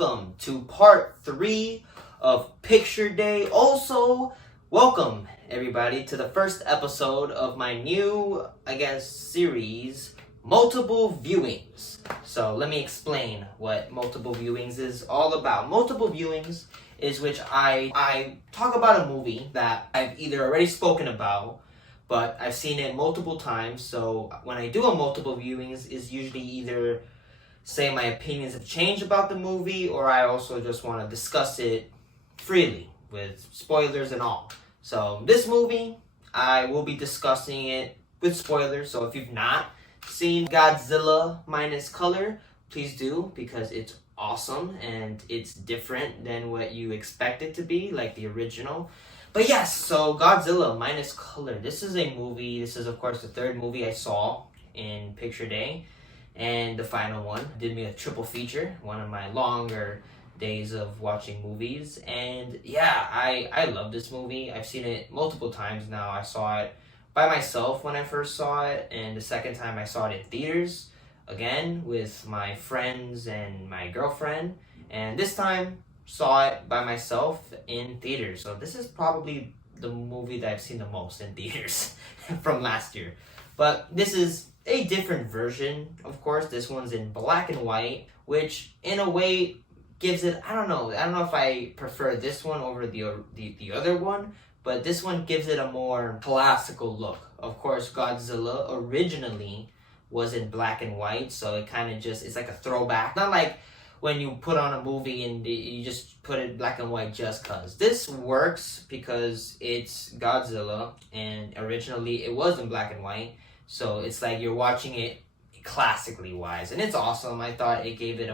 welcome to part 3 of Picture Day. Also, welcome everybody to the first episode of my new, series, Multiple Viewings. So let me explain what Multiple Viewings is all about. Multiple Viewings is which I talk about a movie that I've either already spoken about, but I've seen it multiple times. So when I do a multiple viewings, is usually either say my opinions have changed about the movie, or I also just want to discuss it freely with spoilers and all. So this movie, I will be discussing it with spoilers. So if you've not seen Godzilla minus color, please do, because it's awesome and it's different than what you expect it to be, like the original. But yes, so Godzilla minus color. This is a movie. This is, of course, the third movie I saw in Picture Day, and the final one. Did me a triple feature, one of my longer days of watching movies. And yeah, I love this movie. I've seen it multiple times now. I saw it by myself when I first saw it, and the second time I saw it in theaters, again with my friends and my girlfriend, and this time saw it by myself in theaters. So this is probably the movie that I've seen the most in theaters from last year. But this is a different version, of course. This one's in black and white, which in a way gives it, I don't know if I prefer this one over the other one, but this one gives it a more classical look. Of course, Godzilla originally was in black and white, so it kind of just, it's like a throwback. Not like when you put on a movie and you just put it black and white just cause. This works because it's Godzilla, and originally it was in black and white, so it's like you're watching it classically wise, and it's awesome. I thought it gave it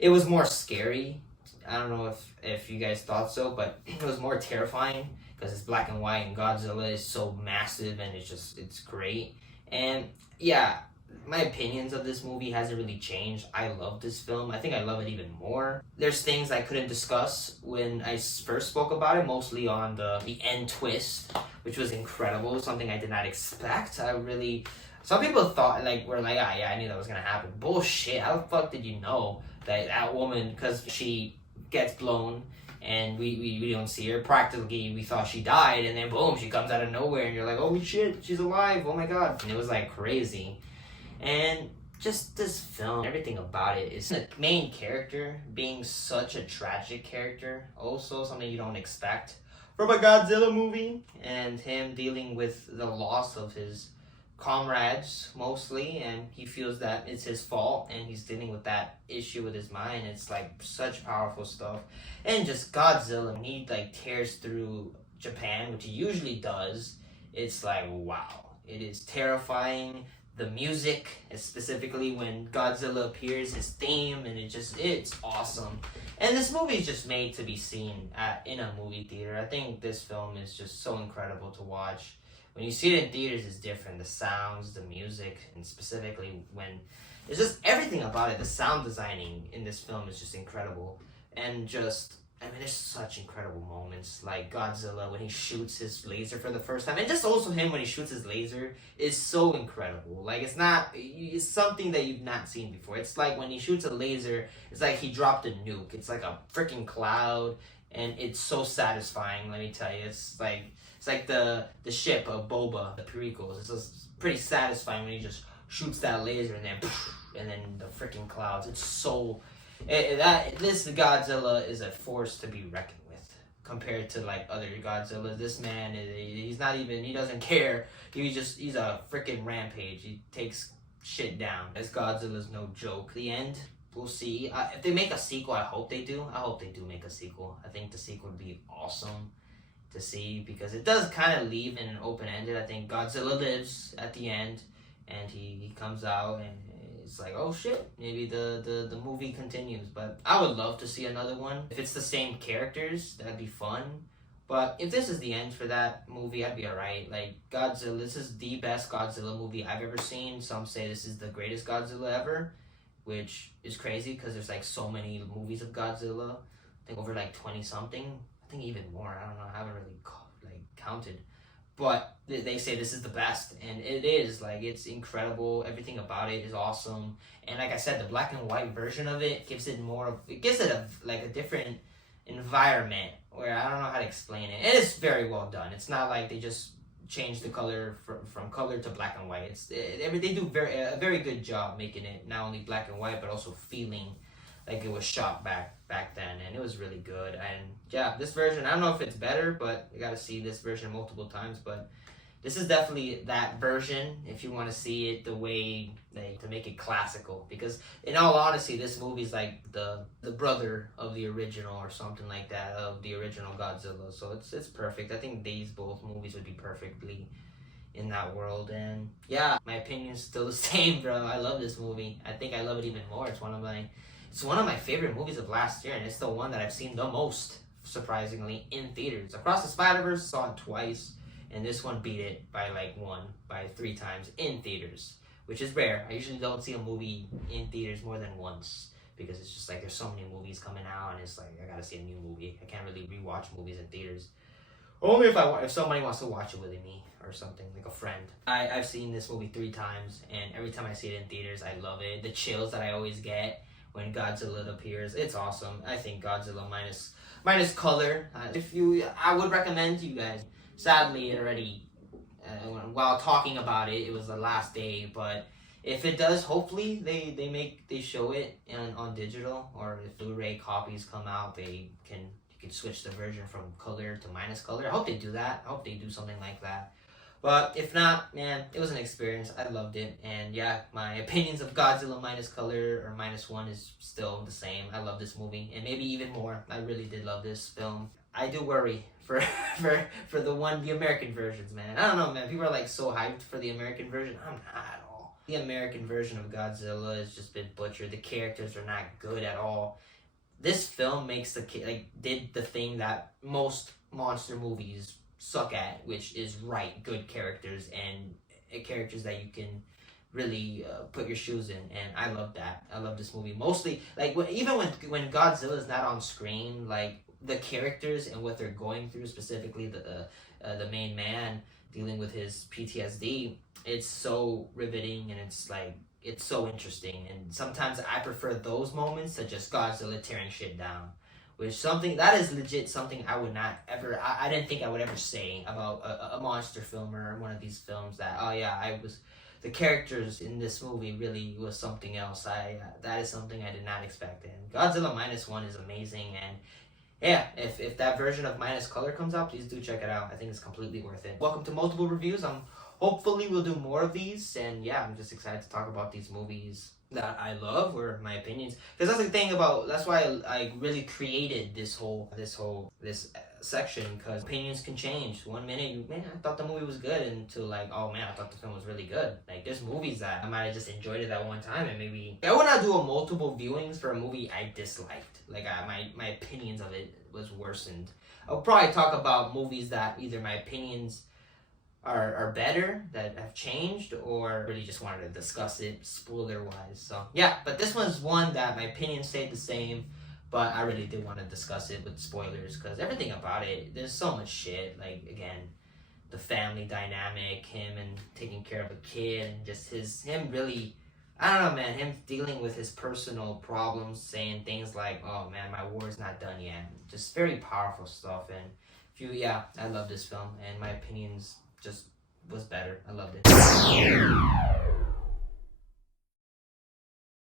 it was more scary. I don't know if you guys thought so, but it was more terrifying because it's black and white, and Godzilla is so massive, and it's great. And yeah, my opinions of this movie hasn't really changed. I love this film. I think I love it even more. There's things I couldn't discuss when I first spoke about it, mostly on the end twist, which was incredible, something I did not expect. Some people thought, were like, ah, yeah, I knew that was gonna happen. Bullshit, how the fuck did you know that woman, because she gets blown, and we don't see her, practically we thought she died, and then boom, she comes out of nowhere, and you're like, holy shit, she's alive, oh my god. And it was like crazy. And just this film, everything about it is the main character being such a tragic character, also something you don't expect from a Godzilla movie, and him dealing with the loss of his comrades mostly, and he feels that it's his fault, and he's dealing with that issue with his mind. It's like such powerful stuff. And just Godzilla, when he tears through Japan, which he usually does, it's like, wow, it is terrifying. The music, specifically when Godzilla appears, his theme, and it's awesome. And this movie is just made to be seen in a movie theater. I think this film is just so incredible to watch. When you see it in theaters, it's different. The sounds, the music, and specifically when it's just everything about it. The sound designing in this film is just incredible. And there's such incredible moments, like Godzilla when he shoots his laser for the first time, and just also him when he shoots his laser is so incredible. It's something that you've not seen before. It's like when he shoots a laser, it's like he dropped a nuke. It's like a freaking cloud, and it's so satisfying, let me tell you. It's like the ship of Boba, the prequels. It's just pretty satisfying when he just shoots that laser, and then the freaking clouds. It's so... This Godzilla is a force to be reckoned with compared to other Godzillas. This man, he doesn't care. He's a freaking rampage. He takes shit down. This Godzilla's no joke. The end, we'll see. If they make a sequel, I hope they do. I hope they do make a sequel. I think the sequel would be awesome to see, because it does kind of leave in an open-ended. I think Godzilla lives at the end, and he comes out, and it's like, oh shit, maybe the movie continues. But I would love to see another one. If it's the same characters, that'd be fun. But if this is the end for that movie, I'd be alright. Godzilla, this is the best Godzilla movie I've ever seen. Some say this is the greatest Godzilla ever, which is crazy because there's so many movies of Godzilla. I think over 20 something. I think even more. I don't know. I haven't really counted. but they say this is the best, and it is. Like, it's incredible. Everything about it is awesome. And like I said, the black and white version of it gives it a different environment where I don't know how to explain it. And it's very well done. It's not like they just change the color from color to black and white. They do a very good job making it not only black and white but also feeling like it was shot back then, and it was really good. And yeah, this version, I don't know if it's better, but you got to see this version multiple times. But this is definitely that version if you want to see it the way to make it classical. Because in all honesty, this movie's like the brother of the original or something like that, of the original Godzilla. So it's perfect. I think these both movies would be perfectly in that world. And yeah, my opinion's still the same, bro. I love this movie. I think I love it even more. It's one of my favorite movies of last year, and it's the one that I've seen the most, surprisingly, in theaters. Across the Spider-Verse, saw it twice, and this one beat it by 3 times in theaters, which is rare. I usually don't see a movie in theaters more than once, because it's just like there's so many movies coming out, and it's like I gotta see a new movie. I can't really rewatch movies in theaters. Only if somebody wants to watch it with me or something, like a friend. I've seen this movie 3 times, and every time I see it in theaters, I love it. The chills that I always get when Godzilla appears, it's awesome. I think Godzilla minus color. I would recommend to you guys. Sadly, it already, while talking about it, it was the last day. But if it does, hopefully they show it on digital, or if Blu-ray copies come out, you can switch the version from color to minus color. I hope they do that. I hope they do something like that. But if not, man, it was an experience. I loved it. And yeah, my opinions of Godzilla minus color or -1 is still the same. I love this movie, and maybe even more. I really did love this film. I do worry for the American versions, man. I don't know, man. People are like so hyped for the American version. I'm not at all. The American version of Godzilla has just been butchered. The characters are not good at all. This film did the thing that most monster movies suck at, which is write good characters and characters that you can really put your shoes in. And I love that. I love this movie mostly. Like even when Godzilla is not on screen, like the characters and what they're going through, specifically the main man dealing with his PTSD, it's so riveting, and it's so interesting. And sometimes I prefer those moments to just Godzilla tearing shit down. Which that is legit something I would not ever, I didn't think I would ever say about a monster film or one of these films, that, oh yeah, the characters in this movie really was something else. That is something I did not expect. And Godzilla -1 is amazing. And yeah, if that version of minus color comes out, please do check it out. I think it's completely worth it. Welcome to Multiple Reviews. Hopefully we'll do more of these. And yeah, I'm just excited to talk about these movies that I love, or my opinions, because that's why I really created this section, because opinions can change. One minute, man, I thought the movie was good, until like, oh man, I thought the film was really good. Like, there's movies that I might have just enjoyed it that one time, and maybe I would not do a multiple viewings for a movie I disliked. Like, my opinions of it was worsened. I'll probably talk about movies that either my opinions are better, that have changed, or really just wanted to discuss it spoiler wise. So yeah, but this one's one that my opinion stayed the same, but I really did want to discuss it with spoilers, because everything about it, there's so much shit. Like, again, the family dynamic, him and taking care of a kid, and just him really, I don't know, man, him dealing with his personal problems, saying things like, oh man, my war's not done yet. Just very powerful stuff. And I love this film, and my opinions just was better. I loved it.